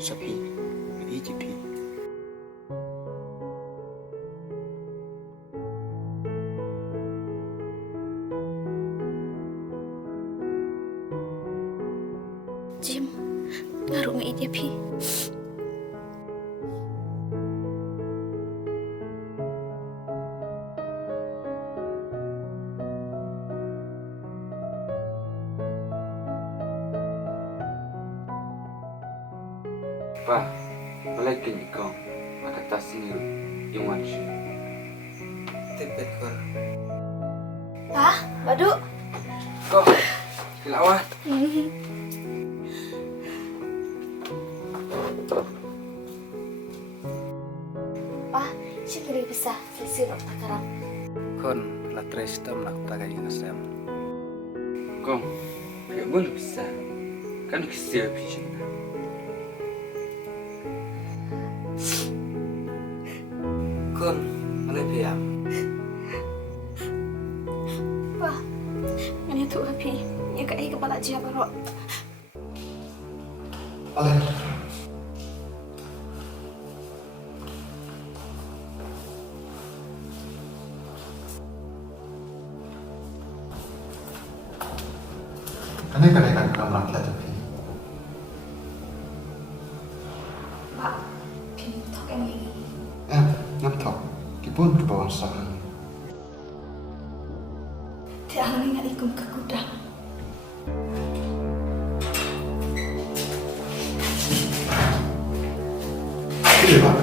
Sapi, EGP. Jim, ngaruh ngai dia pi. Pa, balikin ikaw. Makatasin niyo yung wansyo. Tipid ko. Pa, Badu. Ko, kilawat. Pa, siya kiri bisa sisirok takarang. Kon la tres tam nak tagay nasem. Ko, kaya boleh bisa. Kan kisah pisah. Kon malay piyam. Pa, ngani tu api. Ya kai kepala dia baru. Alan. Kadang-kadang kamu nak lihat tapi Pak, pin tok ini. nampak kipun berbawang sarang. Tiada lagi ngai ikum ke gudang. Ini pak.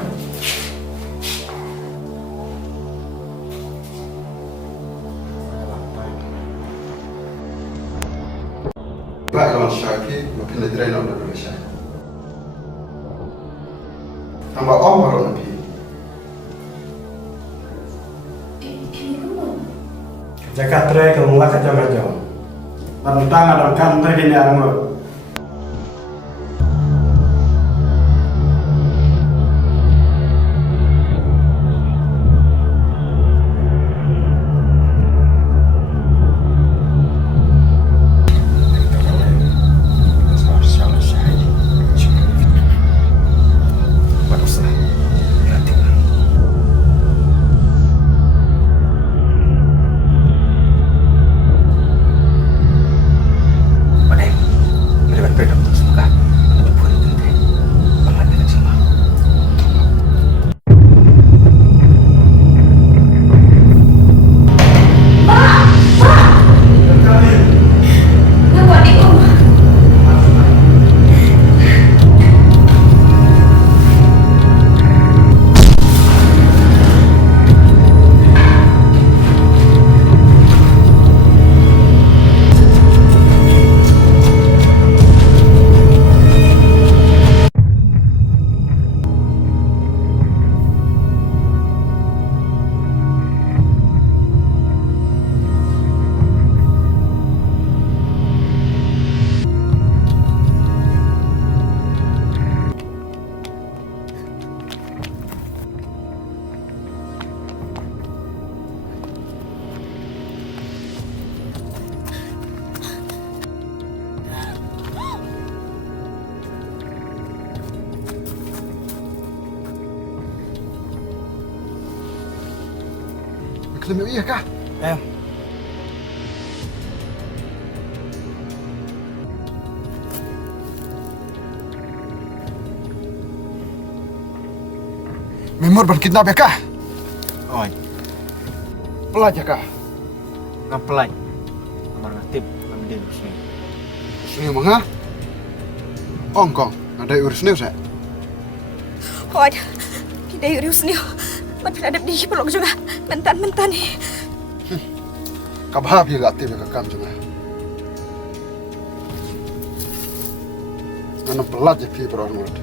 Pak lawan syaki, makin nedrai nak berdua syaki. Tambah om baru nabi. Pin dulu. Jaka tray kalau mulai kacau kacau. Tentang ada kantor ini anggur. Kelima iya kah? Memor berkidnap ya kah? Oi, Pelaj ya kah? ngaplay. Amar ngatip ambil sini. Sini mengah? Ongkong, ada urus ni usah. Hoi, kita yurius ni. Berpindah di pelok juga. Mentan ni. Kabah dia gak tiba kakam juga. Mana pelaj ya pi berorang murid.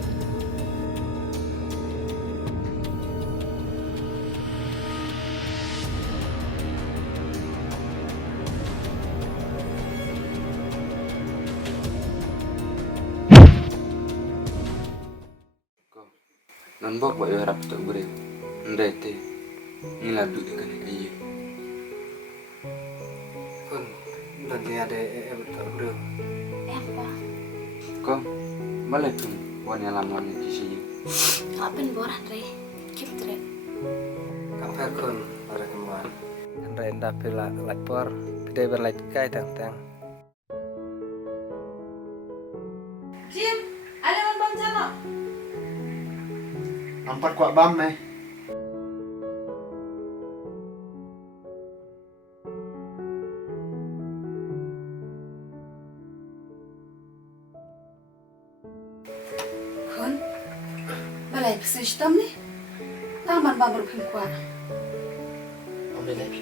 Nambok buat harap tak boleh. Ndai teh, ngiladu ikan iya. Kon lagi ada betul bro. Apa? Kau malah tu วันนี้ลำวันนี้ที่ชี้ Họ bên bố rạch rì. Kiếp rì. Kampar kun pada kemar. Renda pila lapor, pide berlait kai tang. Jim, ada man bang jano. Nampak kuat bam nih. Kun, balai psu ishtam ni. Tang man bang berpim kuat. Ambil lagi.